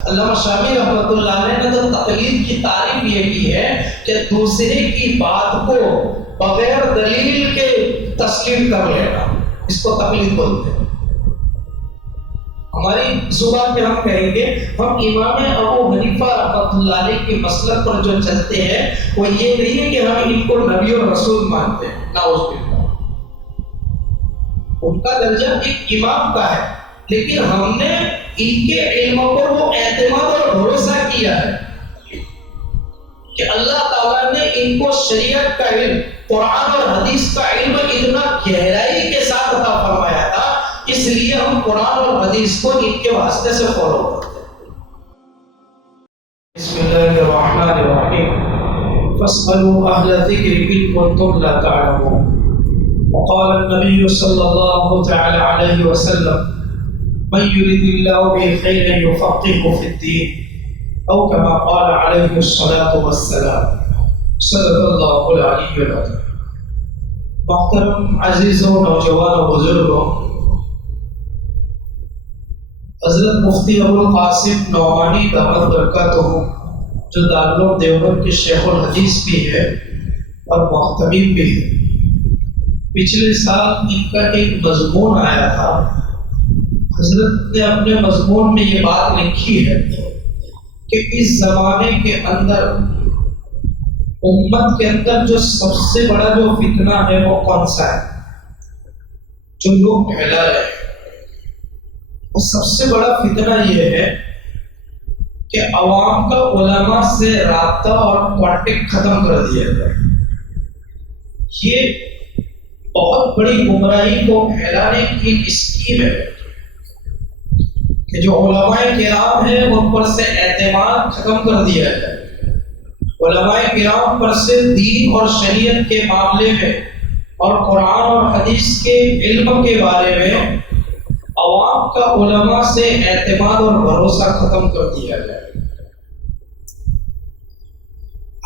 علامہ شامی رحمۃ اللہ علیہ نے تو تقلید کی تعریف یہ کی ہے کہ دوسرے کی بات کو بغیر دلیل کے تسلیم کر لینا، اس کو تقلید بولتے ہیں۔ ہماری زبان میں ہم کہیں گے ہم امام ابو حنیفہ رحمۃ اللہ علیہ کے مسلک پر جو چلتے ہیں وہ یہ نہیں ہے کہ ہم ان کو نبی اور رسول مانتے ہیں، نعوذ باللہ، ان کا درجہ ایک امام کا ہے، لیکن ہم نے ان کے علم پر وہ اعتماد اور بھروسہ کیا ہے کہ اللہ تعالیٰ نے ان کو شریعت کا علم، قرآن اور حدیث کا علم اتنا گہرائی کے ساتھ عطا فرمایا تھا، اس لیے ہم قرآن اور حدیث کو ان کے واسطے سے فالو کرتے ہیں۔ بسم اللہ الرحمن الرحیم، فاسألوا اہل الذکر ان کنتم لا تعلمون، وقال النبی صلی اللہ تعالی علیہ وسلم من يريد الله به خيرا يفقهه في الدين، او كما قال عليه الصلاة والسلام، صدق اللہ العلی العظیم۔ محترم عزیزوں، نوجوانوں، بزرگوں، حضرت مفتی ابو القاسم نعمانی دامت برکاتہ جو دارالعلوم دیوبند کے شیخ الحدیث بھی ہے اور محتمیم بھی ہے، پچھلے سال ان کا ایک مضمون آیا تھا۔ حضرت نے اپنے مضمون میں یہ بات لکھی ہے کہ اس زمانے کے اندر امت کے اندر جو سب سے بڑا جو فتنہ ہے وہ کون سا ہے جو لوگ پھیلا رہے ہیں؟ وہ سب سے بڑا فتنہ یہ ہے کہ عوام کا علماء سے رابطہ اور کانٹیکٹ ختم کر دیا جائے۔ یہ بہت بڑی گمراہی کو پھیلانے کی اسکیم ہے کہ جو علماء کرام ہیں ان پر سے اعتماد ختم کر دیا جائے، علماء کرام پر سے دین اور شریعت کے معاملے میں اور قرآن اور حدیث کے علم کے بارے میں عوام کا علماء سے اعتماد اور بھروسہ ختم کر دیا جائے۔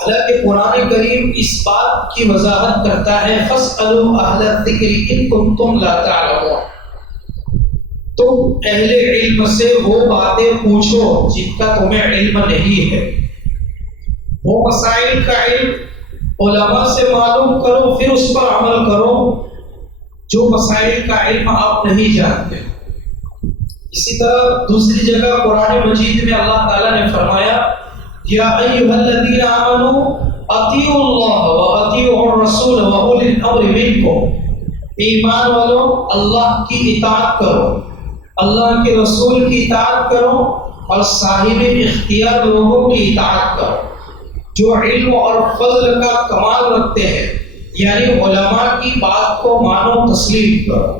حالانکہ قرآن کریم اس بات کی وضاحت کرتا ہے فَاسْأَلُوا أَهْلَ الذِّكْرِ إِن كُنتُمْ لَا تَعْلَمُونَ، تم اہل علم سے وہ باتیں پوچھو جن کا تمہیں علم نہیں ہے، وہ مسائل کا علم علماء سے معلوم کرو، پھر اس پر عمل کرو جو مسائل کا علم آپ نہیں جانتے۔ اسی طرح دوسری جگہ قرآن مجید میں اللہ تعالیٰ نے فرمایا یا ایھا الذین آمنوا اطیعوا اللہ واطیعوا الرسول واولی الامر منکم، ایمان والو اللہ کی اطاعت کرو، اللہ کے رسول کی اطاعت کرو اور صاحب اختیار لوگوں کی اطاعت کرو جو علم اور فضل کا کمال رکھتے ہیں، یعنی علماء کی بات کو مانو، تسلیم کرو۔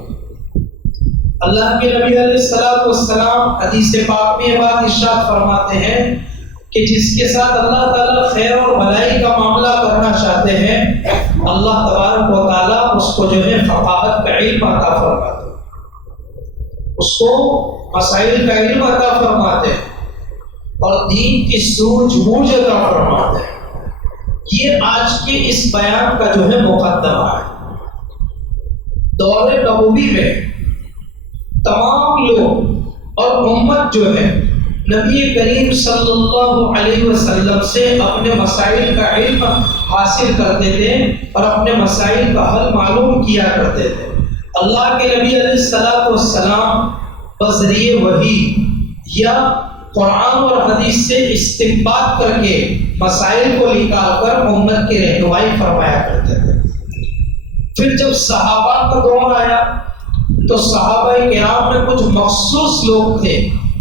اللہ کے نبی علیہ الصلوۃ والسلام حدیث پاک میں یہ بات ارشاد فرماتے ہیں کہ جس کے ساتھ اللہ تعالیٰ خیر اور بھلائی کا معاملہ کرنا چاہتے ہیں اللہ تبارک و تعالیٰ اس کو جو ہے فقاہت کا علم عطا فرماتے ہیں، اس کو مسائل کا علم عطا فرماتے ہیں اور دین کی سوجھ بوجھ عطا فرماتے ہیں۔ یہ آج کے اس بیان کا جو ہے مقدمہ ہے۔ دور نبوی میں تمام لوگ اور امت جو ہے نبی کریم صلی اللہ علیہ وسلم سے اپنے مسائل کا علم حاصل کرتے تھے اور اپنے مسائل کا حل معلوم کیا کرتے تھے۔ اللہ کے نبی علیہ الصلوۃ والسلام بذریعہ وحی یا قرآن اور حدیث سے استنباط کر کے مسائل کو نکال کر امت کی رہنمائی فرمایا کرتے تھے۔ پھر جب صحابہ کا دور آیا تو صحابہ کرام میں کچھ مخصوص لوگ تھے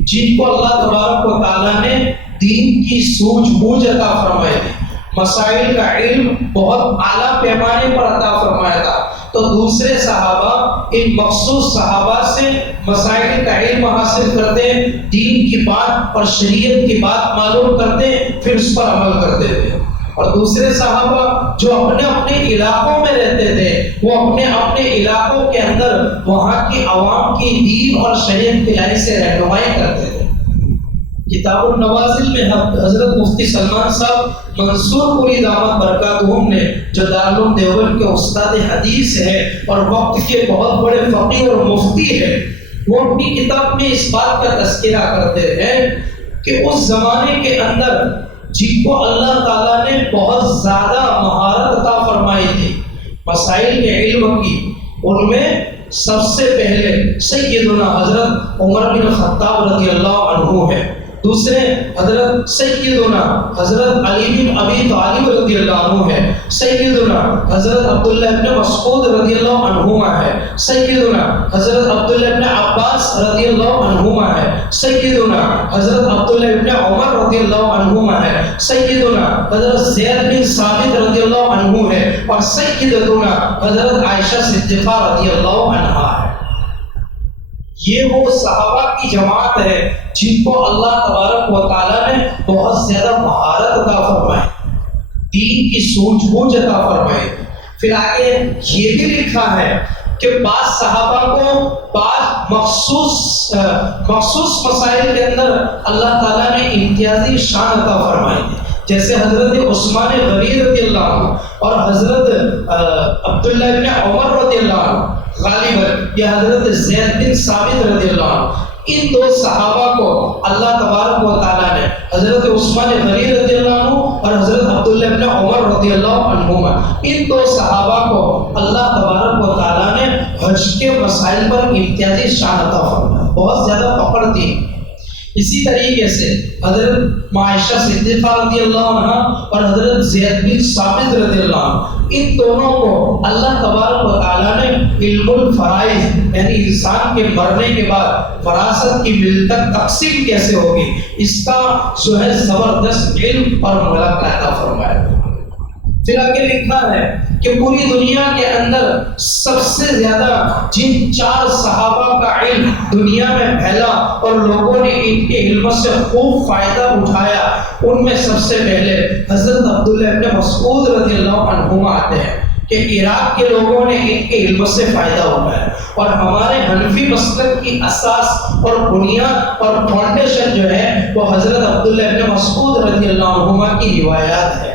جن کو اللہ تبارک و تعالیٰ نے دین کی سوجھ بوجھ عطا فرمائی تھی، مسائل کا علم بہت اعلیٰ پیمانے پر عطا فرمایا تھا، تو دوسرے صحابہ ان مخصوص صحابہ سے مسائل کا علم حاصل کرتے، دین کی بات اور شریعت کی بات معلوم کرتے، پھر اس پر عمل کرتے تھے۔ اور دوسرے صحابہ جو اپنے اپنے علاقوں میں رہتے تھے وہ اپنے اپنے علاقوں کے اندر وہاں کی عوام کی دین اور شریعت کی لائن سے رہنمائی کرتے تھے۔ کتاب النوازل میں حضرت مفتی سلمان صاحب منصور پوری دامت برکاتہم نے جو دارالعلوم دیوبند کے استاد حدیث ہے اور وقت کے بہت بڑے فقیہ اور مفتی ہے، وہ اپنی کتاب میں اس بات کا تذکرہ کرتے ہیں کہ اس زمانے کے اندر جن کو اللہ تعالیٰ نے بہت زیادہ مہارت عطا فرمائی تھی مسائل کے علم کی، ان میں سب سے پہلے سیدنا حضرت عمر بن خطاب رضی اللہ عنہ ہے، دوسرے حضرت سیدنا حضرت علی بن ابی طالب رضی اللہ عنہ ہے، سیدنا حضرت عبداللہ بن مسعود رضی اللہ عنہما ہے، سیدنا حضرت عبداللہ بن عباس رضی اللہ عنہما ہے، سیدنا حضرت عبداللہ بن عمر رضی اللہ عنہما ہے، سیدنا حضرت زید بن ثابت رضی اللہ عنہ ہے، اور سیدنا حضرت عائشہ صدیقہ رضی اللہ عنہا ہے۔ یہ وہ صحابہ کی جماعت ہے جن کو اللہ تبارک و تعالیٰ نے بہت زیادہ مہارت عطا فرمائی، دین کی سوجھ بوجھ عطا فرمائی۔ پھر آگے یہ بھی لکھا ہے کہ بعض صحابہ کو بعض مخصوص مسائل کے اندر اللہ تعالیٰ نے امتیازی شان عطا فرمائی، جیسے حضرت عثمان غنی رضی اللہ عنہ اور حضرت عبداللہ بن عمر رضی اللہ عنہ غالباً یا حضرت زید بن ثابت رضی اللہ عنہ، ان دو صحابہ کو اللہ تبارک و تعالیٰ نے، حضرت عثمان غنی رضی اللہ عنہ اور حضرت عبداللہ بن عمر رضی اللہ عنہما، ان دو صحابہ کو اللہ تبارک و تعالیٰ نے حج کے مسائل پر امتیازی شان عطا فرمایا، بہت زیادہ پکڑ دی۔ اسی طریقے سے حضرت عائشہ صدیقہ رضی اللہ عنہ اور حضرت زید بن ثابت رضی اللہ عنہ، ان دونوں کو اللہ تبارک و تعالیٰ نے علم الفرائض، یعنی انسان کے مرنے کے بعد وراثت کی ملتک تقسیم کیسے ہوگی، اس کا جو ہے زبردست علم اور ملکہ عطا فرمایا۔ پھر آگے لکھا ہے کہ پوری دنیا کے اندر سب سے زیادہ جن 4 صحابہ کا علم دنیا میں پھیلا اور لوگوں نے ان کے علم سے خوب فائدہ اٹھایا، ان میں سب سے پہلے حضرت عبداللہ بن مسعود رضی اللہ عنہما آتے ہیں کہ عراق کے لوگوں نے ان کے علم سے فائدہ اٹھایا، اور ہمارے حنفی مسلک کی اساس اور بنیاد اور فاؤنڈیشن جو ہے وہ حضرت عبداللہ بن مسعود رضی اللہ عنہما کی روایات ہے۔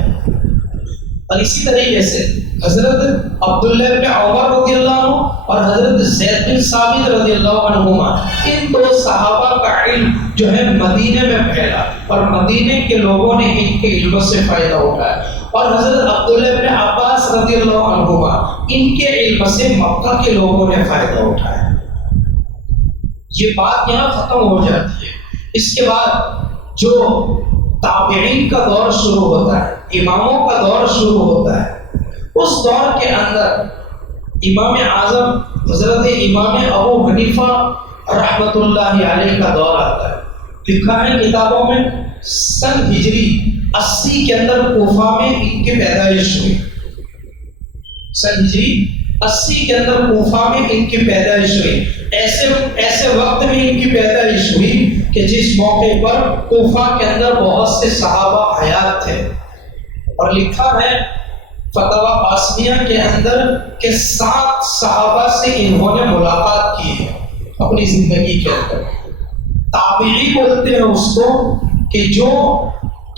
اور اسی طریقے سے حضرت عبداللہ بن عمر رضی اللہ عنہ اور حضرت زید بن ثابت رضی اللہ عنہما، ان دو صحابہ کا علم جو ہے مدینے میں پھیلا اور مدینے کے لوگوں نے ان کے علم سے فائدہ اٹھایا، اور حضرت عبداللہ بن عباس رضی اللہ عنہما، ان کے علم سے مکہ کے لوگوں نے فائدہ اٹھایا۔ یہ بات یہاں ختم ہو جاتی ہے۔ اس کے بعد جو تابعین کا دور شروع ہوتا ہے، اماموں کا دور شروع ہوتا ہے، اس دور کے اندر امام اعظم حضرت امام ابو حنیفہ رحمۃ اللہ علیہ کا دور آتا ہے۔ لکھا ہے کتابوں میں سن ہجری 80 کے اندر کوفہ میں ان کی پیدائش ہوئی، سن ہجری 80 کے اندر کوفہ میں ان کی پیدائش ہوئی۔ ایسے وقت میں ان کی پیدائش ہوئی کہ جس موقع پر کوفہ کے اندر بہت سے صحابہ حیات تھے، اور لکھا ہے فتاوی قاسمیہ کے اندر کہ 7 صحابہ سے انہوں نے ملاقات کی ہے اپنی زندگی کے اندر۔ تابعی بولتے ہیں اس کو کہ جو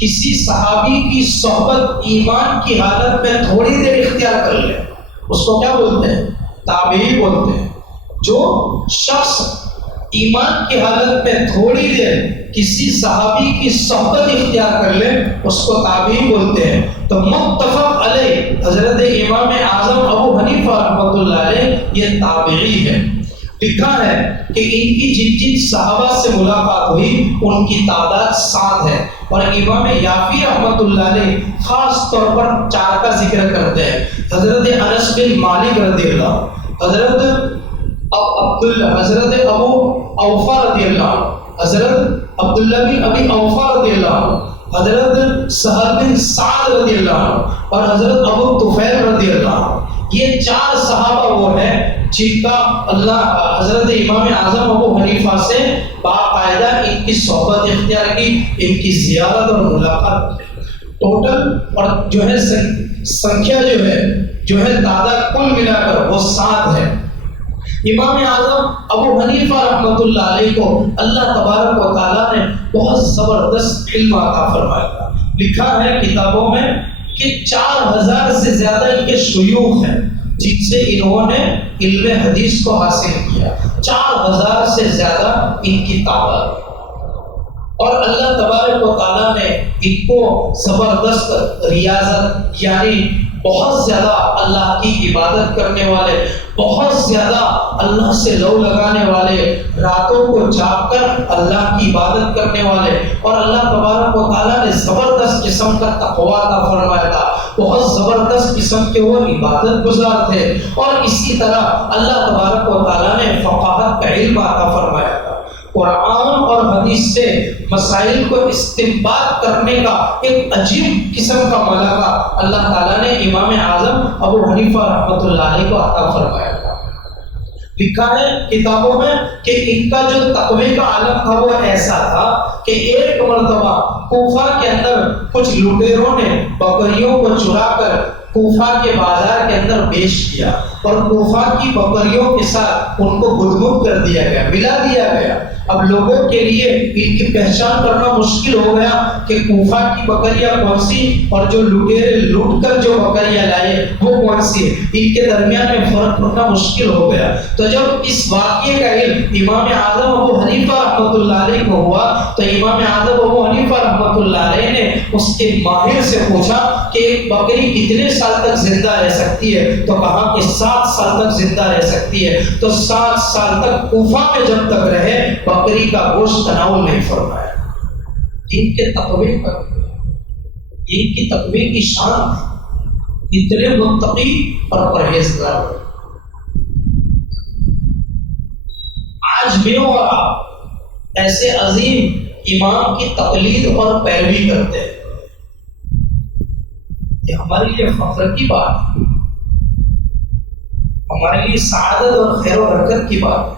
کسی صحابی کی صحبت ایمان کی حالت میں تھوڑی دیر اختیار کر لے، اس کو کیا بولتے ہیں؟ تابعی بولتے ہیں۔ جو شخص ایمان کی حالت میں تھوڑی دیر کسی صحابی کی صحبت اختیار کر لے، اس کو تابعی بولتے ہیں۔ تو متفق علیہ حضرت امام اعظم ابو حنیفہ رحمۃ اللہ علیہ یہ تابعی ہے۔ لکھا ہے کہ ان کی جن صحابہ سے ملاقات ہوئی ان کی تعداد 7 ہے، اور امام یافی رحمۃ اللہ علیہ خاص طور پر 4 کا ذکر کرتے ہیں۔ حضرت انس بن مالک رضی اللہ، حضرت ابو اوفا رضی اللہ عنہ، حضرت عبداللہ بن ابی اوفا رضی اللہ عنہ، حضرت سہل بن سعد رضی اللہ عنہ اور حضرت ابو طفیل رضی اللہ عنہ، یہ 4 صحابہ وہ ہیں جن کا اللہ حضرت امام اعظم ابو حنیفہ سے باقاعدہ ان کی صحبت اختیار کی، ان کی زیارت اور ملاقات۔ ٹوٹل اور جو ہے سنکھیا جو ہے تعداد کل ملا کر وہ 7 ہے۔ امام اعظم ابو حنیفہ رحمۃ اللہ علیہ کو اللہ تبارک و تعالیٰ نے بہت زبردست علم عطا فرمایا۔ لکھا ہے کتابوں میں کہ 4000 سے زیادہ ان کے شیوخ ہیں جن سے انہوں نے علم حدیث کو حاصل کیا، 4000 سے زیادہ ان کی تعداد۔ اور اللہ تبارک و تعالیٰ نے ان کو زبردست ریاضت یعنی بہت زیادہ اللہ کی عبادت کرنے والے، بہت زیادہ اللہ سے لو لگانے والے، راتوں کو جاگ کر اللہ کی عبادت کرنے والے، اور اللہ تبارک و تعالیٰ نے زبردست قسم کا تقوی عطا فرمایا تھا، بہت زبردست قسم کے وہ عبادت گزار تھے، اور اسی طرح اللہ تبارک و تعالیٰ نے فقاہت کا علم عطا فرمایا تھا۔ قرآن اور حدیث سے مسائل کو استنباط کرنے کا ایک عجیب قسم کا ملکہ اللہ تعالیٰ نے امام اعظم ابو حنیفہ رحمۃ اللہ علیہ کو عطا فرمایا تھا۔ لکھا ہے کتابوں میں کہ ان کا جو تقوی کا عالم تھا وہ ایسا تھا کہ ایک مرتبہ کوفہ کے اندر کچھ لٹیروں نے بکریوں کو چرا کر کوفہ کے بازار کے اندر بیچ دیا، اور کوفہ کی بکریوں کے ساتھ ان کو گدگد کر دیا گیا، ملا دیا گیا۔ اب لوگوں کے لیے ان کی پہچان کرنا مشکل ہو گیا کہ کوفہ کی بکریاں کون سی اور جو لٹیرے لوٹ کر جو بکریاں لائے وہ کون سی ہے، ان کے درمیان میں فرق کرنا مشکل ہو گیا۔ تو جب اس واقعے کا علم امام اعظم ابو حنیفہ رحمۃ اللہ علیہ کو ہوا تو امام اعظم ابو حنیفہ رحمۃ اللہ علیہ نے اس کے ماہر سے پوچھا کہ ایک بکری کتنے سال تک زندہ رہ سکتی ہے، تو کہا کہ 7 سال تک زندہ رہ سکتی ہے۔ تو 7 سال تک کوفہ میں جب تک رہے بکری کا گوشت تناول نہیں فرمایا۔ ان کے تقوی پر، ان کی تقوی کی شان تھی، اتنے متقی اور پرہیزگار۔ آج میں اور آپ ایسے عظیم امام کی تقلید اور پیروی کرتے ہیں، یہ ہمارے لیے فخر کی بات ہے، ہمارے لیے سعادت اور خیر و برکت کی بات ہے۔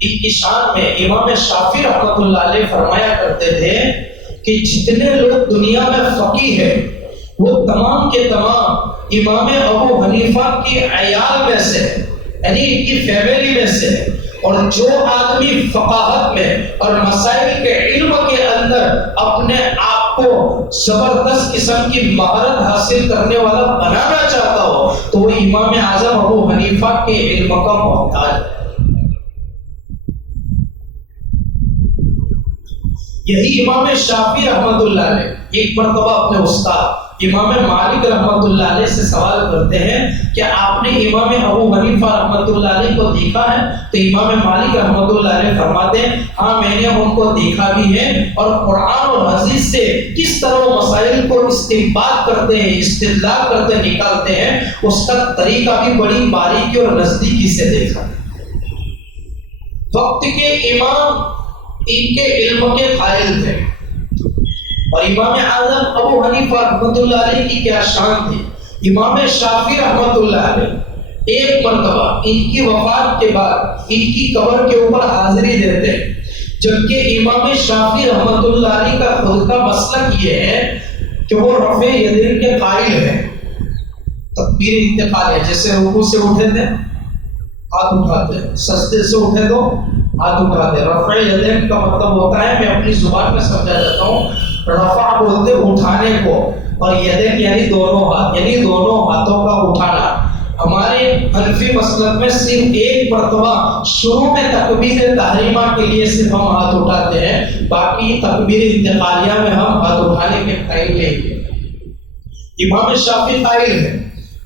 ان کی شان میں امام شافعی رحمۃ اللہ علیہ فرمایا کرتے تھے کہ جتنے لوگ دنیا میں فقیہ ہیں وہ تمام کے تمام امام ابو حنیفہ کی عیال میں سے، یعنی ان کی فیملی میں سے، اور جو آدمی فقاہت میں اور مسائل کے علم کے اندر اپنے آپ کو زبردست قسم کی مہارت حاصل کرنے والا بنانا چاہتا ہو تو وہ امام اعظم ابو حنیفہ کے علم کا محتاج ہے۔ یہی امام شافعی رحمۃ اللہ علیہ ایک مرتبہ اپنے استاد امام مالک رحمۃ اللہ علیہ سے سوال کرتے ہیں کہ آپ نے امام ابو حنیفہ رحمۃ اللہ علیہ کو دیکھا ہے؟ تو امام مالک رحمۃ اللہ علیہ فرماتے ہیں ہاں میں نے ان کو دیکھا بھی ہے، اور قرآن اور حدیث سے کس طرح وہ مسائل کو استنباط کرتے ہیں، استدلال کرتے نکالتے ہیں، اس کا طریقہ بھی بڑی باریکی اور نزدیکی سے دیکھا۔ وقت کے امام ان کے علم کے قائل تھے، اور امام اعظم ابو حنیفہ رحمۃ اللہ علیہ کی کیا شان تھی۔ امام شافعی رحمۃ اللہ علیہ ایک مرتبہ ان کی وفات کے بعد ان کی قبر کے اوپر حاضری دیتے ہیں، جبکہ امام شافعی رحمۃ اللہ علیہ کا خود کا مسلک یہ ہے کہ وہ رفع یدین کے قائل ہیں، تکبیر انتقال ہے، جیسے رکوع سے اٹھے تھے ہاتھ اٹھاتے ہیں، سجدے سے اٹھے تو ہاتھ اٹھاتے ہیں۔ رفع یدین کا مطلب ہوتا ہے، میں اپنی زبان میں سمجھا جاتا ہوں، رفع بولتے اٹھانے کو، اور یدین یعنی دونوں ہاتھ، یعنی دونوں ہاتھوں کا اٹھانا۔ ہمارے حنفی مسلک میں صرف ایک مرتبہ شروع میں تکبیر تحریمہ کے لیے صرف ہم ہاتھ اٹھاتے ہیں، باقی تکبیر انتقالیہ میں ہم ہاتھ اٹھانے کے قائل نہیں ہیں۔ امام شافعی قائل ہے،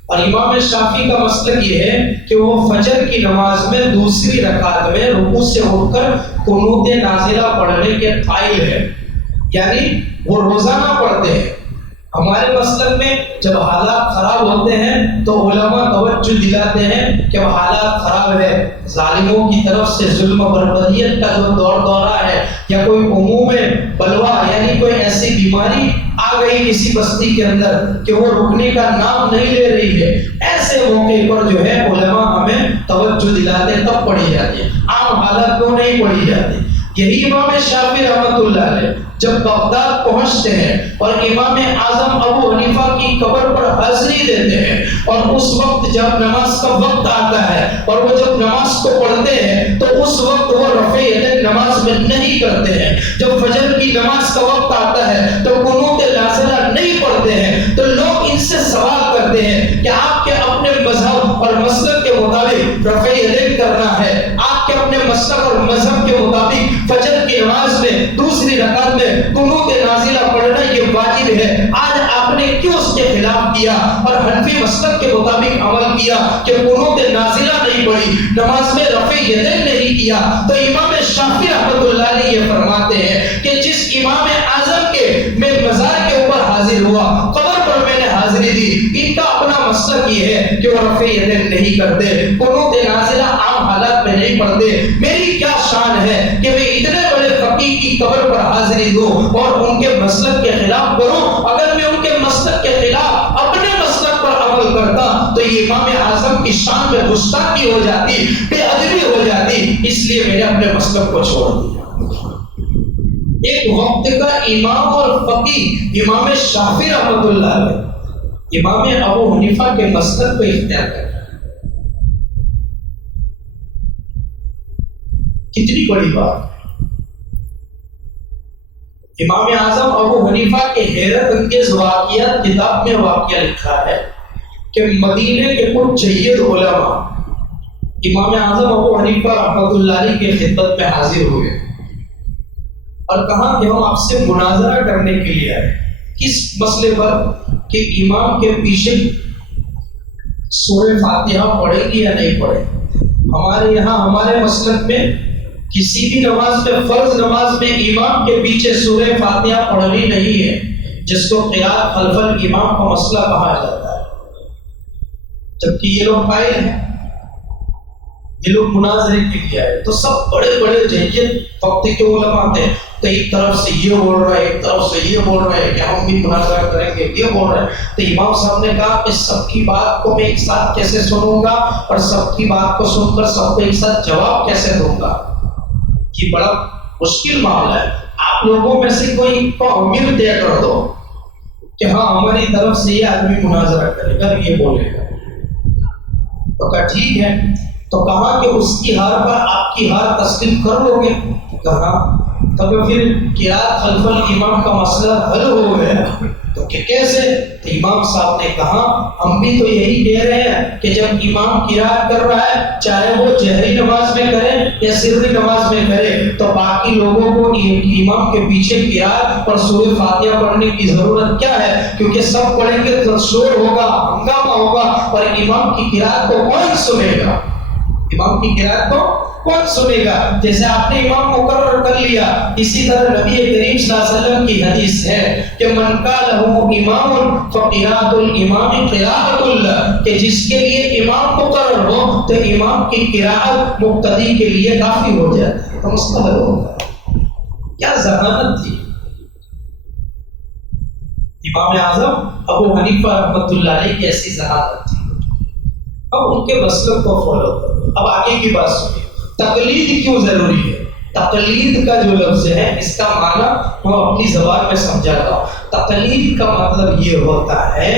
اور امام شافعی کا مسلک یہ ہے کہ وہ فجر کی نماز میں دوسری رکعت میں رکوع سے اٹھ کر قنوت نازلہ پڑھنے کے قائل ہے، یعنی وہ روزانہ پڑھتے ہیں۔ ہمارے مسلک میں جب حالات خراب ہوتے ہیں تو علماء توجہ دلاتے ہیں کہ حالات خراب ہے، ظالموں کی طرف سے ظلم و بربریت کا جو دور دورہ ہے، یا کوئی عموم بلوا یعنی کوئی ایسی بیماری آ گئی کسی بستی کے اندر کہ وہ رکنے کا نام نہیں لے رہی ہے، ایسے موقع پر جو ہے علماء ہمیں توجہ دلاتے ہیں، تب پڑھی جاتی ہے، عام حالت میں نہیں پڑھی جاتی۔ یہی امام شافعی رحمۃ اللہ علیہ جب بغداد پہنچتے ہیں اور امام اعظم ابو حنیفہ کی قبر پر حاضری دیتے ہیں، اور اس وقت جب نماز کا وقت آتا ہے اور وہ جب نماز کو پڑھتے ہیں تو اس وقت وہ رفع یدین نماز میں نہیں کرتے ہیں۔ جب فجر کی نماز کا وقت آتا ہے تو قنوت نازلہ نہیں پڑھتے ہیں، تو لوگ ان سے سوال کرتے ہیں کہ آپ کے اپنے مذہب اور مسلک کے مطابق رفع یدین کرنا ہے، آپ کے اپنے مسلک اور مذہب کے مطابق فجر کی نماز میں دوسری رکعت نازلہ پڑھنا یہ واجب ہے، آج آپ نے کیوں اس کے خلاف کیا اور حنفی مسلک کے مطابق عمل کیا کہ قنوت نازلہ نہیں پڑھی، نماز میں رفع یدین نہیں کیا؟ تو امام شافعی رحمۃ اللہ علیہ یہ فرماتے ہیں کہ جس امام اعظم کے میں مزار کے اوپر حاضر ہوا، قبر پر میں نے حاضری دی، ان کا اپنا مسلک یہ ہے کہ وہ رفع یدین نہیں کرتے، قنوت نازلہ عام حالات میں نہیں پڑھتے۔ میری کیا شان ہے کہ میں اتنے بڑے فقیہ کی قبر پر حاضری دوں اور ان کے مسلک کے خلاف کروں؟ اگر میں ان کے مسلک کے خلاف اپنے مسلک پر عمل کرتا تو یہ امام اعظم کی شان میں گستاخی ہو جاتی، بے ادبی ہو جاتی، اس لیے میں نے اپنے مسلک کو چھوڑ دیا۔ ایک وقت کا امام اور فقیہ امام شافعی رحمۃ اللہ علیہ امام ابو حنیفہ کے مسلک کو اختیار کرتا، کتنی بڑی بات! امام اعظم ابو حنیفہ کے حیرت انگیز واقعات کتاب میں واقعہ لکھا ہے کہ مدینے کے کچھ جید علماء امام اعظم ابو حنیفہ رحمۃ اللہ علیہ کے خدمت میں حاضر ہوئے اور کہا کہ ہم آپ سے مناظرہ کرنے کے لیے آئے۔ کس مسئلے پر؟ کہ امام کے پیچھے سورہ فاتحہ پڑھے گی یا نہیں پڑھے؟ ہمارے یہاں ہمارے مسلک میں کسی بھی نماز میں، فرض نماز میں امام کے پیچھے سورہ فاتحہ پڑھنی نہیں ہے، جس کو قیام خلف الامام کا مسئلہ کہا جاتا ہے۔ جبکہ یہ لوگ قائل ہیں، یہ لوگ مناظرے کے لیے آئے، تو سب بڑے بڑے جہیت وقت کے علماء تھے، تو ایک طرف سے یہ بول رہا ہے، ایک طرف سے یہ بول رہا ہے کہ ہم بھی مناظرہ کریں گے، یہ بول رہا ہے۔ تو امام صاحب نے کہا کہ سب کی بات کو میں ایک ساتھ کیسے سنوں گا اور سب کی بات کو سن کر سب کو ایک ساتھ جواب کیسے دوں گا؟ یہ بڑا مشکل معاملہ ہے۔ آپ لوگوں میں سے کوئی کو امیر طے کر دو کہ ہاں ہماری طرف سے یہ آدمی مناظرہ کرے گا، یہ بولے گا۔ تو کہا ٹھیک ہے، تو کہا کہ اس کی ہار پر آپ کی ہار تسلیم کر لو گے؟ کہا تو پھر قرات خلف الامام کا مسئلہ حل ہو گیا۔ تو کہ کیسے؟ تو امام صاحب نے کہا ہم بھی تو یہی کہہ رہے ہیں کہ جب امام قرات کر رہا ہے، چاہے وہ جہری نماز میں کرے یا سری نماز میں کرے، تو باقی لوگوں کو امام کے پیچھے قرات اور سورہ فاتحہ پڑھنے کی ضرورت کیا ہے؟ کیونکہ سب پڑھیں گے تو شور ہوگا، ہنگامہ ہوگا، اور امام کی قرات کو کون سنے گا؟ امام کی قرات کو کون سنے گا؟ جیسے آپ نے امام مقرر کر لیا، اسی طرح نبی کریم صلی اللہ علیہ وسلم کی حدیث ہے کہ من کان لہ امام فقراۃ الامام قراءۃ اللہ، کہ جس کے لیے امام مقرر ہو تو امام کی قراءت مقتدی کے لیے کافی ہو جاتی ہے، تو مسئلہ حل ہوتا ہے۔ کیا ذہانت تھی امام اعظم ابو حنیفہ رحمۃ اللہ علیہ کی، ایسی ذہانت تھی۔ اب ان کے مسلک کو فالو کرو۔ اب آگے کی بات سنیے، تقلید کیوں ضروری ہے؟ تقلید کا جو لفظ ہے اس کا معنی میں اپنی زبان میں سمجھاتا ہوں۔ تقلید کا مطلب یہ ہوتا ہے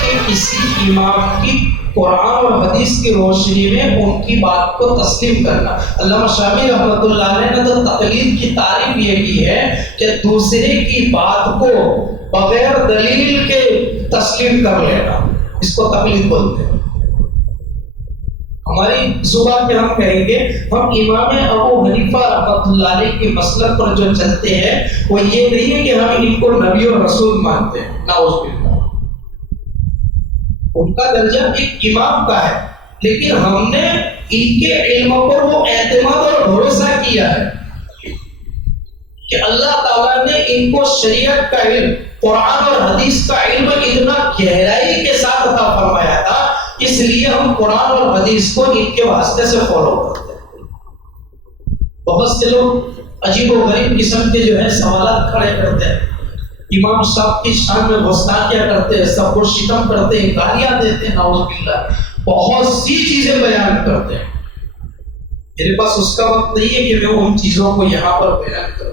کہ کسی امام کی قرآن اور حدیث کی روشنی میں ان کی بات کو تسلیم کرنا۔ علامہ شامی رحمۃ اللہ علیہ نے تو تقلید کی تعریف یہ کی ہے کہ دوسرے کی بات کو بغیر دلیل کے تسلیم کر لینا، اس کو تقلید بولتے ہیں۔ ہماری زبان میں ہم کہیں گے ہم امام ابو حنیفہ رحمۃ اللہ علیہ کے مسلک پر جو چلتے ہیں وہ یہ نہیں ہے کہ ہم ان کو نبی اور رسول مانتے ہیں، نعوذ باللہ، ان کا درجہ ایک امام کا ہے، لیکن ہم نے ان کے علم پر وہ اعتماد اور بھروسہ کیا ہے کہ اللہ تعالیٰ نے ان کو شریعت کا علم، قرآن اور حدیث کا علم اتنا گہرائی کے ساتھ عطا فرمایا تھا، اس لیے ہم قرآن اور حدیث کو ان کے واسطے سے فالو کرتے ہیں۔ بہت سے لوگ عجیب و غریب قسم کے جو ہے سوالات کھڑے کرتے ہیں، امام صاحب کی شان میں گستاخیاں کرتے ہیں، سب کو شتم کرتے ہیں، گالیاں دیتے ہیں، نعوذ باللہ، بہت سی چیزیں بیان کرتے ہیں۔ میرے پاس اس کا وقت نہیں ہے کہ میں ان چیزوں کو یہاں پر بیان کروں،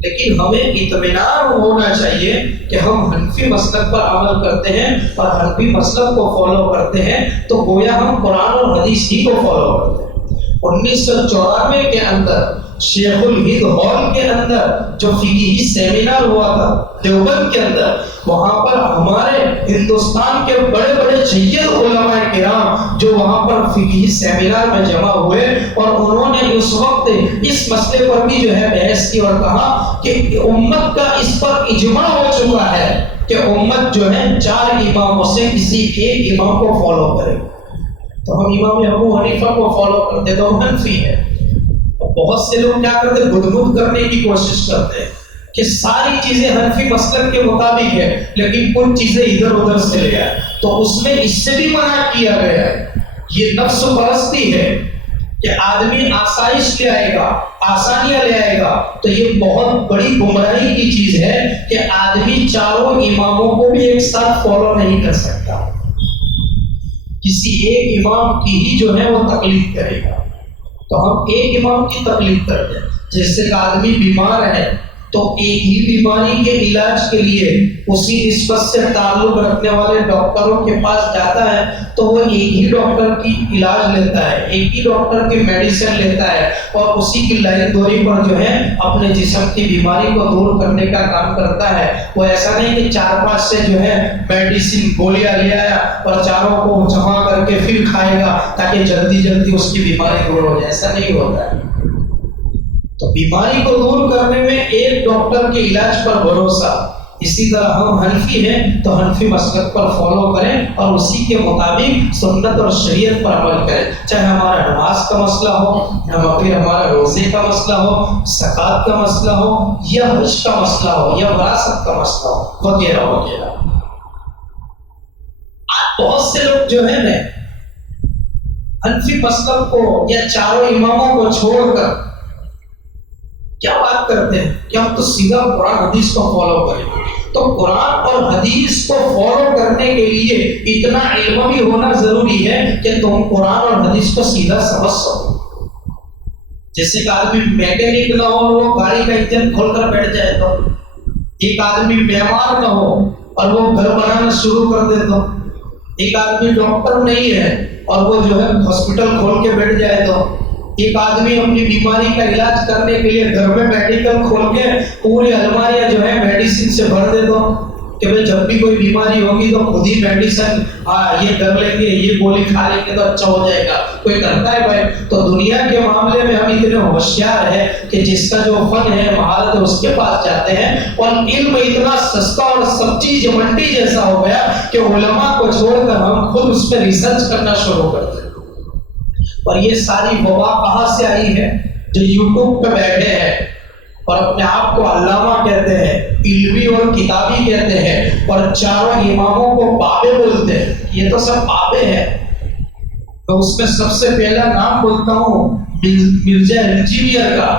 لیکن ہمیں اطمینان ہونا چاہیے کہ ہم حنفی مسلک پر عمل کرتے ہیں اور حنفی مسلک کو فالو کرتے ہیں، تو گویا ہم قرآن اور حدیث ہی کو فالو کرتے ہیں۔ 1994 کے اندر شیخ الہند ہال کے اندر جو فقہی سیمینار ہوا تھا دیوبند کے اندر، وہاں پر ہمارے ہندوستان کے بڑے بڑے جید علماء کرام جو وہاں پر فقہی سیمینار میں جمع ہوئے، اور انہوں نے اس وقت اس مسئلے پر بھی جو ہے بحث کی اور کہا کہ امت کا اس پر اجماع ہو چکا ہے کہ امت جو ہے 4 اماموں سے کسی ایک امام کو فالو کرے۔ تو ہم امام ابو حنیفہ کو فالو کرتے تو ہم حنفی ہیں۔ بہت سے لوگ کیا کرتے ہیں، گدگد کرنے کی کوشش کرتے ہیں کہ ساری چیزیں حنفی مسلک کے مطابق ہے، لیکن کچھ چیزیں ادھر ادھر سے لے آئے، تو اس میں اس سے بھی منع کیا گیا ہے۔ یہ نفس پرستی ہے کہ آدمی آسائش لے آئے گا، آسانیاں لے آئے گا، تو یہ بہت بڑی گمراہی کی چیز ہے کہ آدمی 4 اماموں کو بھی ایک ساتھ فالو نہیں کر سکتا، کسی ایک امام کی ہی جو ہے وہ تقلید کرے گا۔ تو ہم ایک امام کی تقلید کرتے ہیں۔ جیسے کہ آدمی بیمار ہے تو ایک ہی بیماری کے علاج کے لیے اسی نسبت سے تعلق رکھنے والے ڈاکٹروں کے پاس جاتا ہے تو وہ ایک ہی ڈاکٹر کی علاج لیتا ہے، ایک ہی ڈاکٹر کی میڈیسن لیتا ہے، اور اسی کی لائن دوری پر جو ہے اپنے جسم کی بیماری کو دور کرنے کا کام کرتا ہے۔ وہ ایسا نہیں کہ 4-5 سے جو ہے میڈیسن گولیاں لے آیا اور چاروں کو جمع کر کے پھر کھائے گا تاکہ جلدی جلدی اس کی بیماری دور ہو جائے، ایسا نہیں ہوتا ہے۔ تو بیماری کو دور کرنے میں ایک ڈاکٹر کے علاج پر بھروسہ، اسی طرح ہم حنفی ہیں تو حنفی مسلک پر فالو کریں اور اسی کے مطابق سنت اور شریعت پر عمل کریں، چاہے ہمارا نماز کا مسئلہ ہو، پھر ہمارا روزے کا مسئلہ ہو، زکوٰۃ کا مسئلہ ہو، یا حج کا مسئلہ ہو، یا وراثت کا مسئلہ ہو، وغیرہ وغیرہ۔ آج بہت سے لوگ جو ہے نا حنفی مسلک کو یا 4 اماموں کو چھوڑ کر کیا بات کرتے ہیں کہ ہم تو سیدھا قرآن حدیث کو فالو کریں۔ تو قرآن اور حدیث کو فالو کرنے کے لیے اتنا علم بھی ہونا ضروری ہے کہ تم قرآن اور حدیث کو سیدھا سمجھ سکو۔ جیسے کہ آدمی میکینک نہ ہو، وہ گاڑی کا انجن کھول کر بیٹھ جائے تو، ایک آدمی بیمار نہ ہو اور وہ گھر بنانا شروع کر دے تو، ایک آدمی ڈاکٹر نہیں ہے اور وہ جو ہے ہاسپٹل کھول کے بیٹھ جائے تو، ایک آدمی اپنی بیماری کا علاج کرنے کے لیے گھر میں میڈیکل کھول کے پوری الماریاں جو ہے میڈیسن سے بھر دے دو کہ بھئی جب بھی کوئی بیماری ہوگی تو خود ہی میڈیسن یہ کر لیں گے، یہ گولی کھا لیں گے تو اچھا ہو جائے گا۔ کوئی کرتا ہے بھائی؟ تو دنیا کے معاملے میں ہم اتنے ہوشیار ہیں کہ جس کا جو فن ہے، مہارت ہے، اس کے پاس جاتے ہیں، اور علم اتنا سستا اور سب چیز منڈی جیسا ہو گیا کہ علماء کو چھوڑ کر ہم خود اس پہ ریسرچ کرنا شروع کرتے ہیں۔ اور یہ ساری وبا کہاں سے آئی ہے؟ جو یوٹیوب پہ بیٹھے ہیں اور اپنے آپ کو علامہ کہتے ہیں، علمی اور کتابی کہتے ہیں، اور 4 اماموں کو بابے بولتے ہیں۔ یہ تو سب بابے ہیں۔ تو اس میں سب سے پہلا نام بولتا ہوں مرزا انجینئر کا،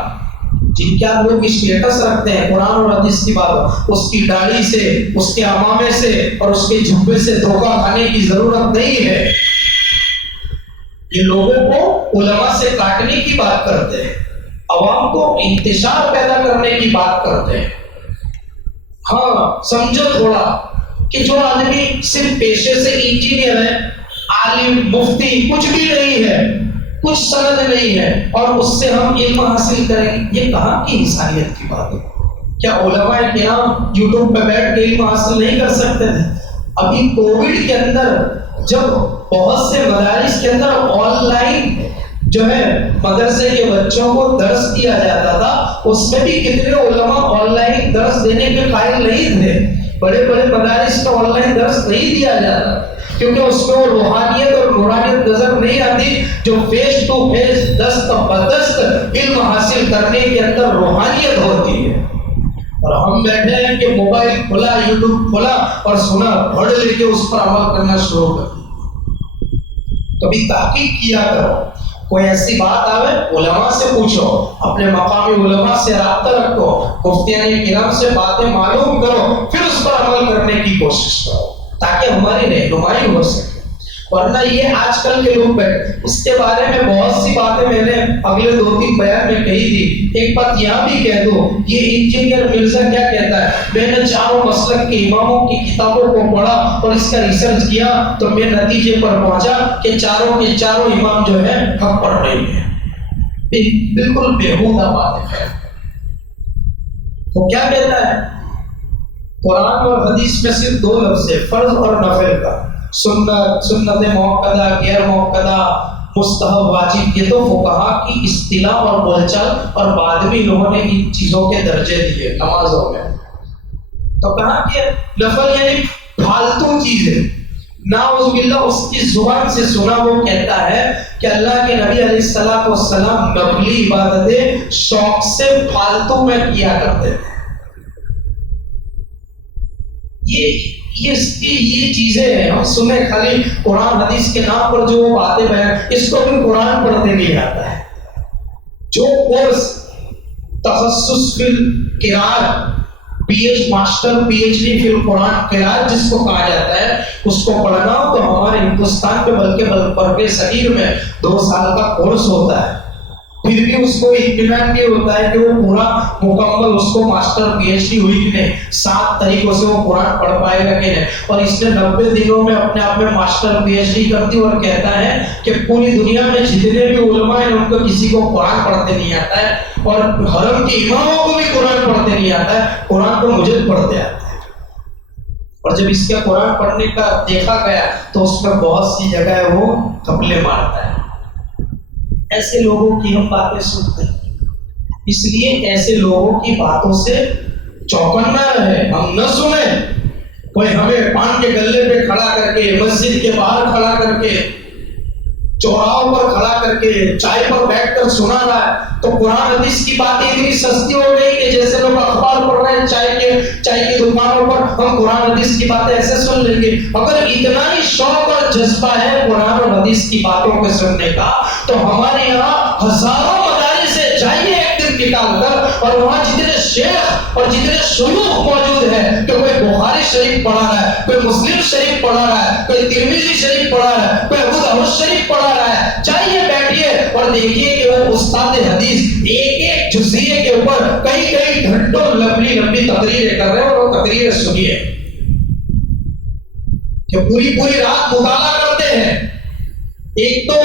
جن کے لوگ اسٹیٹس رکھتے ہیں قرآن اور حدیث کی بات، اس کی داڑھی سے، اس کے امامے سے اور اس کے جھبے سے دھوکہ کھانے کی ضرورت نہیں ہے۔ یہ لوگوں کو علماء سے کاٹنے کی بات کرتے ہیں، عوام کو انتشار پیدا کرنے کی بات کرتے ہیں۔ ہاں سمجھو تھوڑا کہ جو آدمی صرف پیشے سے انجینئر ہے، عالم مفتی کچھ بھی نہیں ہے، کچھ سند نہیں ہے، اور اس سے ہم علم حاصل کریں، یہ کہاں کی انسانیت کی بات ہے؟ کیا علماء کرام یوٹیوب پہ بیٹھ کے علم حاصل نہیں کر سکتے تھے؟ ابھی کووڈ کے اندر جب بہت سے مدارس کے اندر آن لائن جو ہے مدرسے کے بچوں کو درس دیا جاتا تھا، اس میں بھی کتنے علماء آن لائن درس دینے کے قائل نہیں تھے۔ بڑے بڑے مدارس کا آن لائن درس نہیں دیا جاتا کیونکہ اس میں وہ روحانیت اور نورانیت نظر نہیں آتی جو فیس ٹو فیس دست بدست علم حاصل کرنے کے اندر روحانیت ہوتی ہے۔ اور ہم بیٹھے ہیں کہ موبائل کھولا، یوٹیوب کھولا اور سنا، پڑھ لے کے اس پر عمل کرنا شروع کر۔ کبھی تحقیق کیا کرو، کوئی ایسی بات آوے علماء سے پوچھو، اپنے مقامی علماء سے رابطہ رکھو، مفتیان کرام سے باتیں معلوم کرو، پھر اس پر عمل کرنے کی کوشش کرو تاکہ ہماری رہنمائی ہو سکے۔ ورنہ یہ آج کل کے لوگ بیٹھے، اس کے بارے میں بہت سی باتیں میں نے اگلے 2-3 بیان میں کہی تھی۔ ایک بات یہاں بھی کہہ دو، یہ انجینئر مرزا کیا کہتا ہے، میں نے 4 مسلک کے اماموں کی کتابوں کو پڑھا اور اس کا ریسرچ کیا تو میں نتیجے پر پہنچا کہ 4 کے 4 امام جو ہے حق پڑھ رہے ہیں۔ بالکل بیہودہ بات ہے. وہ کیا کہتا ہے؟ قرآن اور حدیث میں صرف دو لفظ ہے، فرض اور نفل کا. سنت موقدہ، غیر موقدہ، مستحب، واجب، یہ تو فقہا کی اصطلاح اور بول چال، اور بعد میں لوگوں نے ان چیزوں کے درجے دیے نمازوں میں. تو کہا کہ نفل یعنی فالتو چیزیں. نعوذ باللہ اس کی زبان سے سنا وہ کہتا ہے کہ اللہ کے نبی علیہ السلام والسلام نفلی عبادتیں شوق سے فالتو میں کیا کرتے تھے. یہ چیزیں ہیں ہم سنیں خالی قرآن حدیث کے نام پر جو باتیں بیان، اس کو بھی قرآن پڑھنے نہیں آتا ہے. جو کورس تخصص فی القراءت، ماسٹر پی ایچ ڈی فی القرآن قراءت جس کو کہا جاتا ہے، اس کو پڑھنا ہو تو ہمارے ہندوستان میں بلکہ برقع صغیر میں 2 سال کا کورس ہوتا ہے. پھر بھی اس کو اطمینان نہیں ہوتا ہے کہ وہ پورا مکمل اس کو ماسٹر پی ایچ ڈی ہوئی کہ نہیں، 7 طریقوں سے وہ قرآن پڑھ پائے گا کہ نہیں. اور اس نے 90 دنوں میں اپنے آپ میں ماسٹر پی ایچ ڈی کر دی اور کہتا ہے کہ پوری دنیا میں جتنے بھی علماء ہیں ان کو کسی کو قرآن پڑھتے نہیں آتا ہے، اور حرم کے اماموں کو بھی قرآن پڑھتے نہیں آتا ہے، قرآن تو مجھے پڑھتے آتا ہے. اور جب اس کا قرآن پڑھنے کا دیکھا گیا تو اس میں بہت سی جگہ وہ قبلے مارتا ہے. ایسے لوگوں کی ہم باتیں سنتے ہیں، اس لیے ایسے لوگوں کی باتوں سے چوکنا رہے، ہم نہ سنیں. کوئی ہمیں پان کے گلے پہ کھڑا کر کے، مسجد کے باہر کھڑا کر کے، چوراہوں پر کھڑا کر کے، چائے پر بیٹھ کر سنا رہا ہے تو قرآن حدیث کی باتیں اتنی سستی ہو گئی کہ جیسے لوگ اخبار پڑھ رہے ہیں چائے کی دکانوں پر، ہم قرآن حدیث کی باتیں ایسے سن لیں گے. اگر اتنا ہی شوق اور جذبہ ہے قرآن اور حدیث کی باتوں کو سننے کا تو ہمارے یہاں ہزاروں مدارس سے جائیے ایک دن نکال کر، اور وہاں جتنے شیخ اور جتنے شیوخ موجود ہیں کہ کوئی بخاری شریف پڑھا رہا ہے، کوئی مسلم شریف پڑھا رہا ہے، کوئی ترمذی شریف پڑھا رہا ہے، کوئی ابو داؤد شریف پڑھا رہا ہے، جائیے بیٹھیے اور دیکھیے کہ وہ استاد حدیث ایک ایک جزئیے کے اوپر کئی گھنٹوں لمبی تقریریں کر رہے ہیں، اور وہ تقریریں سنیے کہ پوری رات مطالعہ کرتے ہیں. ایک تو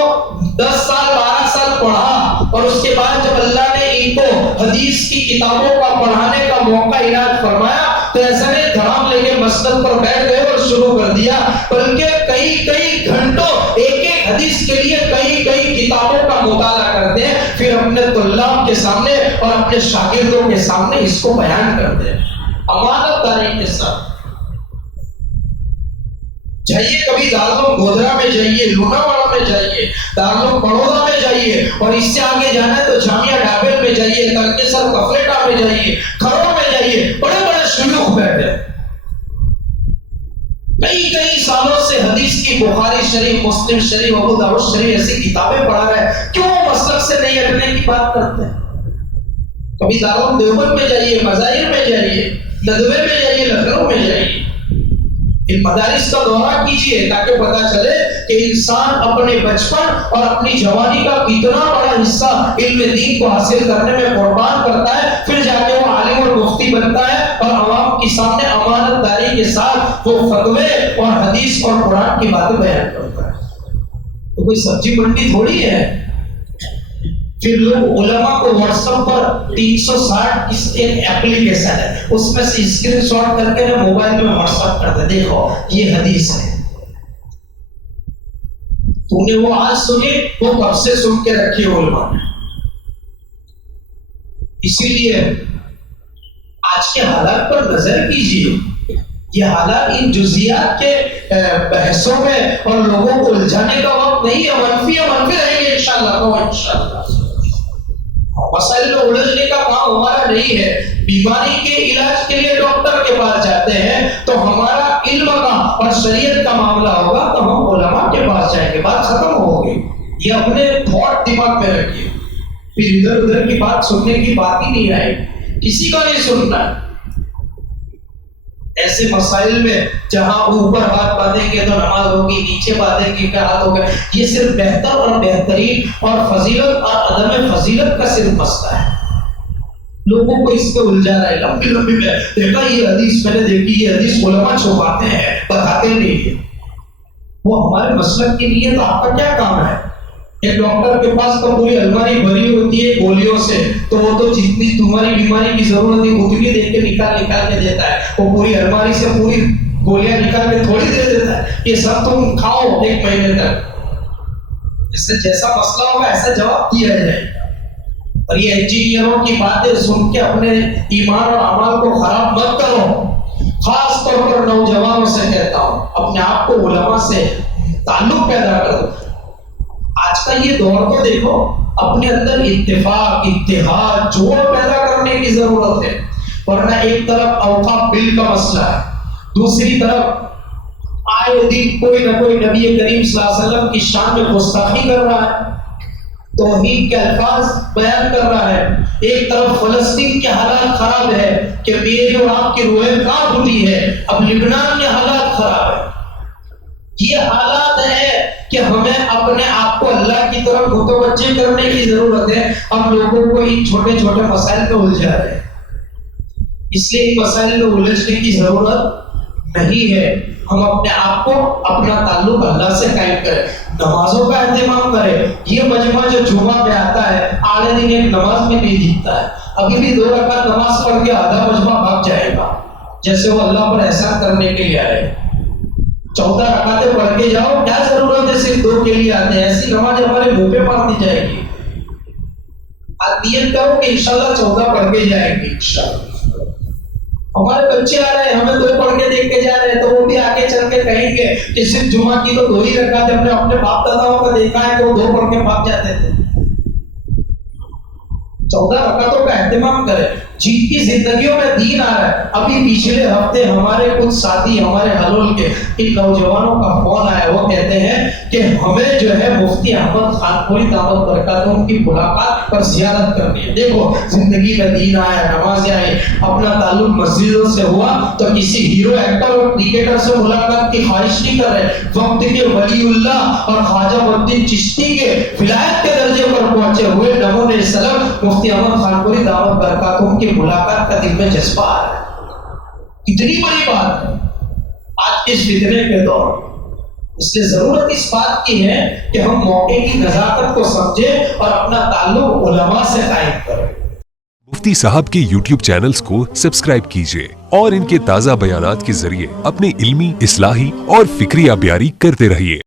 10 سال 12 سال پڑھا، اور اس کے بعد جب اللہ نے ان کو حدیث کی کتابوں کا پڑھانے کا موقع عنایت فرمایا تو ایسا نہیں دھڑام لے کے مسجد پر بیٹھ گئے اور شروع کر دیا، بلکہ کئی گھنٹوں ایک حدیث کے لیے کئی کتابوں کا مطالعہ کرتے ہیں، پھر اپنے طلاب کے سامنے اور اپنے شاگردوں کے سامنے اس کو بیان کرتے ہیں امانت داری کے ساتھ. جائیے کبھی دارالعلوم گودرا میں جائیے، لوناواڑا میں جائیے، دارالعلوم بڑودہ میں جائیے، اور اس سے آگے جانا ہے تو جامعہ ڈابل میں جائیے، ترکیسر کفریٹا میں جائیے، کھرو میں جائیے، بڑے شیوخ بیٹھے کئی سالوں سے حدیث کی بخاری شریف، مسلم شریف، ابو داؤد شریف ایسی کتابیں پڑھا رہے ہیں. کیوں مسلک سے نہیں ہٹنے کی بات کرتے ہیں؟ کبھی دارالعلوم دیوبند میں جائیے، مظاہر میں جائیے، ندوے میں جائیے، لکھنؤ میں جائیے، ان مدارس کا دورہ کیجیے تاکہ پتا چلے کہ انسان اپنے بچپن اور اپنی جوانی کا کتنا بڑا حصہ علم دین کو حاصل کرنے میں قربان کرتا ہے، پھر جا کے وہ عالم اور مفتی بنتا ہے اور عوام کے سامنے امانت داری کے ساتھ وہ فتوے اور حدیث اور قرآن کی باتیں بیان کرتا ہے. تو کوئی سبزی منڈی تھوڑی ہے. پھر لوگ علماء کو واٹس ایپ پر 360 کی ایک ایپلیکیشن ہے، اس میں سے اسکرین شاٹ کر کے موبائل میں واٹس ایپ کرتے، دیکھو یہ حدیث ہے. تو نے وہ آج سنی، وہ کب سے سن کے رکھی علماء نے. اسی لیے آج کے حالات پر نظر کیجیے. یہ حالات ان جزیات کے بحثوں میں اور لوگوں کو الجھانے کا وقت نہیں ہے. منفی رہیں گے انشاءاللہ. مسائل میں الجھنے کا کام ہمارا نہیں ہے. بیماری کے علاج کے لیے ڈاکٹر کے پاس جاتے ہیں تو ہمارا علم کا اور شریعت کا معاملہ ہوگا تو ہم علماء کے پاس جائیں گے، بات ختم ہوگی. یہ اپنے تھاٹ دماغ میں رکھیے. پھر ادھر کی بات سننے کی بات ہی نہیں آئے، کسی کا نہیں سننا. ایسے مسائل میں جہاں اوپر ہاتھ باندھیں گے تو نماز ہوگی، نیچے باندھیں گے کیا ہاتھ ہوگا، یہ صرف بہتر اور بہترین اور فضیلت اور عدم فضیلت کا صرف مسئلہ ہے. لوگوں کو اس پہ الجھا رہا ہے. لمبی میں دیکھا یہ حدیث میں نے دیکھی، یہ حدیث علماء چھپاتے ہیں، بتاتے نہیں ہیں. وہ ہمارے مسلک کے لیے تو آپ کا کیا کام ہے؟ ایک ڈاکٹر کے پاس تو پوری الماری بھری ہوتی ہے گولیوں سے، تو وہ تو جتنی تمہاری بیماری کی ضرورت ہے اتنی دیکھ کے نکال کے دیتا ہے، وہ پوری الماری سے پوری گولیاں نکال کے تھوڑی دے دیتا ہے، یہ سب تم کھاؤ 1 مہینے تک، اس سے جیسا مسئلہ ہوگا ایسا جواب دیا جائے گا۔ اور یہ انجینئروں کی باتیں سن کے اپنے ایمان اور اعمال کو خراب مت کرو۔ خاص طور پر نوجوانوں سے کہتا ہوں، اپنے آپ کو علماء سے تعلق پیدا کرو۔ آج کا یہ دور کو دیکھو، اپنے اندر اتفاق، اتحاد، جوڑ پیدا کرنے کی ضرورت ہے، ورنہ ایک طرف اوقاف بل کا مسئلہ ہے، دوسری طرف آئے دن کوئی نہ کوئی نبی کریم صلی اللہ علیہ وسلم کی شان میں گستاخی کر رہا ہے، توحید کے الفاظ بیان کر رہا ہے، ایک طرف فلسطین کے حالات خراب ہے کہ میری اور آپ کی روحیں کانپ اٹھی ہے، اب لبنان کے حالات خراب ہے۔ یہ حالات ہے کہ ہمیں اپنے آپ کو اللہ کی طرف متوجہ کرنے کی ضرورت ہے۔ ہم لوگوں کو ان چھوٹے چھوٹے مسائل میں الجھا رہے ہیں، اس لیے ان مسائل میں الجھنے کی ضرورت نہیں ہے۔ ہم اپنے آپ کو، اپنا تعلق اللہ سے قائم کریں، نمازوں کا اہتمام کریں۔ یہ مجمع جو جمعہ میں آتا ہے آدھے دن ایک نماز میں نہیں دکھتا ہے، ابھی بھی 2 رکعت نماز پڑھ کے آدھا مجمع بھاگ جائے گا، جیسے وہ اللہ پر احسان کرنے کے لیے آئے۔ 14 رکعتیں پڑھ کے جاؤ، کیا ضرورت ہے صرف 2 کے لیے آتے ہیں؟ ایسی نماز ہمارے منہ پہ مار دی جائے گی۔ آپ نیت کرو کہ انشاءاللہ 14 پڑھ کے جائیں گے انشاءاللہ۔ ہمارے بچے آ رہے ہیں، ہمیں 2 پڑھ کے دیکھ کے جا رہے ہیں، تو وہ بھی آگے چل کے کہیں گے کہ صرف جمعہ کی تو 2 ہی رکعتیں، ہم نے اپنے باپ داداؤں کو دیکھا ہے کہ وہ 2 پڑھ کے بھاگ جاتے تھے۔ 14 رکعتوں کا اہتمام کریں۔ جن کی زندگیوں میں دین آ رہا ہے، ابھی پچھلے ہفتے ہمارے کچھ ساتھی ہمارے حلول کے ان نوجوانوں کا فون آیا، وہ کہتے ہیں کہ ہمیں جو ہے مفتی احمد خان پوری دعوت برکاتوں کی ملاقات پر زیارت کرنی ہے۔ دیکھو زندگی میں دین آیا، نمازیں آئی، اپنا تعلق مسجدوں سے ہوا تو کسی ہیرو ایکٹر اور کرکٹر سے ملاقات کی خواہش نہیں کر رہے، وقت کے ولی اللہ اور خواجہ معین چشتی کے ولایت کے درجے پر پہنچے ہوئے نمونۂ سلف مفتی احمد خان پوری دعوت برکاتوں کی ملاقات کا دل میں جذبہ آ رہا ہے۔ کتنی بڑی بات ہے آج اس فتنے کے دور میں۔ اس لیے ضرورت اس بات کی ہے کہ ہم موقع کی نزاکت کو سمجھیں اور اپنا تعلق علماء سے قائم کریں۔ مفتی صاحب کے YouTube چینلز کو سبسکرائب کیجئے اور ان کے تازہ بیانات کے ذریعے اپنے علمی، اصلاحی اور فکری آبیاری کرتے رہیے۔